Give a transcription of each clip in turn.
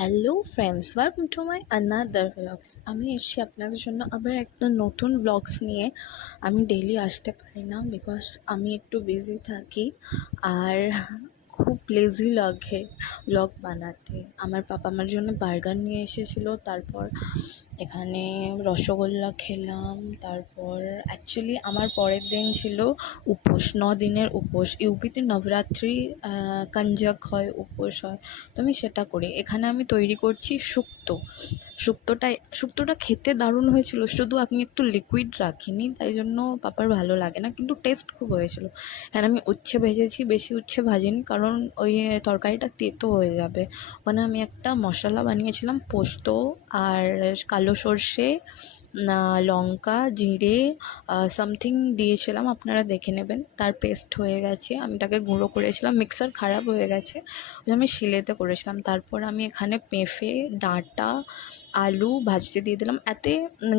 Hello friends, welcome to my another blogs. আমি এসেছি আপনাদের জন্য আবার একটা নতুন ব্লগস নিয়ে। আমি ডেইলি আসতে পারি না বিকজ আমি একটু বিজি থাকি আর খুব লেজি লাগে ব্লগ বানাতে। আমার পাপা আমার জন্য বার্গার নিয়ে এসেছিলো, তারপর এখানে রসগোল্লা খেলাম। তারপর অ্যাকচুয়ালি আমার পরের দিন ছিল উপোস, 9 দিনের উপোস। ইউপিতে নবরাত্রি কঞ্জক হয়, উপোস হয়, তো আমি সেটা করি। এখানে আমি তৈরি করছি শুক্তোটা খেতে দারুণ হয়েছিল, শুধু আপনি একটু লিকুইড রাখিনি, তাই জন্য পাপার ভালো লাগে না, কিন্তু টেস্ট খুব হয়েছিল। এখানে আমি উচ্ছে ভেজেছি, বেশি উচ্ছে ভাজিনি কারণ ওই তরকারিটা তেতো হয়ে যাবে। ওখানে আমি একটা মশলা বানিয়েছিলাম, পোস্ত আর কালো সর্ষে, লঙ্কা, জিরে সামথিং দিয়েছিলাম, আপনারা দেখে নেবেন। তার পেস্ট হয়ে গেছে, আমি তাকে গুঁড়ো করেছিলাম, মিক্সার খারাপ হয়ে গেছে, ওই আমি শিলেতে করেছিলাম। তারপর আমি এখানে পেঁপে, ডাঁটা, আলু ভাজতে দিয়ে দিলাম। এতে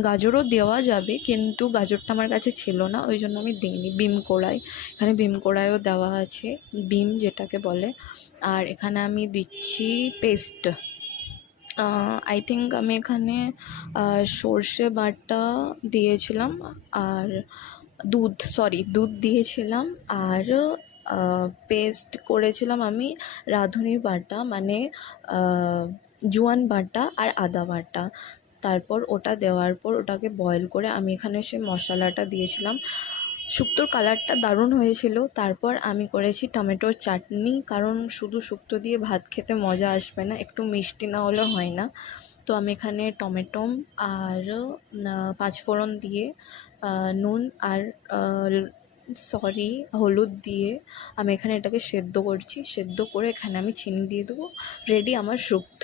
গাজরও দেওয়া যাবে, কিন্তু গাজরটা আমার কাছে ছিল না, ওই জন্য আমি দিইনি। বিম কড়াই, এখানে বিম কড়াইও দেওয়া আছে, বিম যেটাকে বলে। আর এখানে আমি দিচ্ছি পেস্ট। আই থিঙ্ক আমি এখানে সর্ষে বাটা দিয়েছিলাম, আর দুধ দিয়েছিলাম, আর পেস্ট করেছিলাম আমি রাঁধুনি বাটা, মানে জোয়ান বাটা আর আদা বাটা। তারপর ওটা দেওয়ার পর ওটাকে বয়েল করে আমি এখানে সে মশলাটা দিয়েছিলাম। শুক্তোর কালারটা দারুণ হয়েছিল। তারপর আমি করেছি টমেটোর চাটনি, কারণ শুধু শুক্তো দিয়ে ভাত খেতে মজা আসবে না, একটু মিষ্টি না হলে হয় না। তো আমি এখানে টমেটো আর পাঁচফোড়ন দিয়ে, নুন আর হলুদ দিয়ে আমি এখানে এটাকে সেদ্ধ করছি। সেদ্ধ করে এখানে আমি চিনি দিয়ে দেবো। রেডি আমার শুক্তো।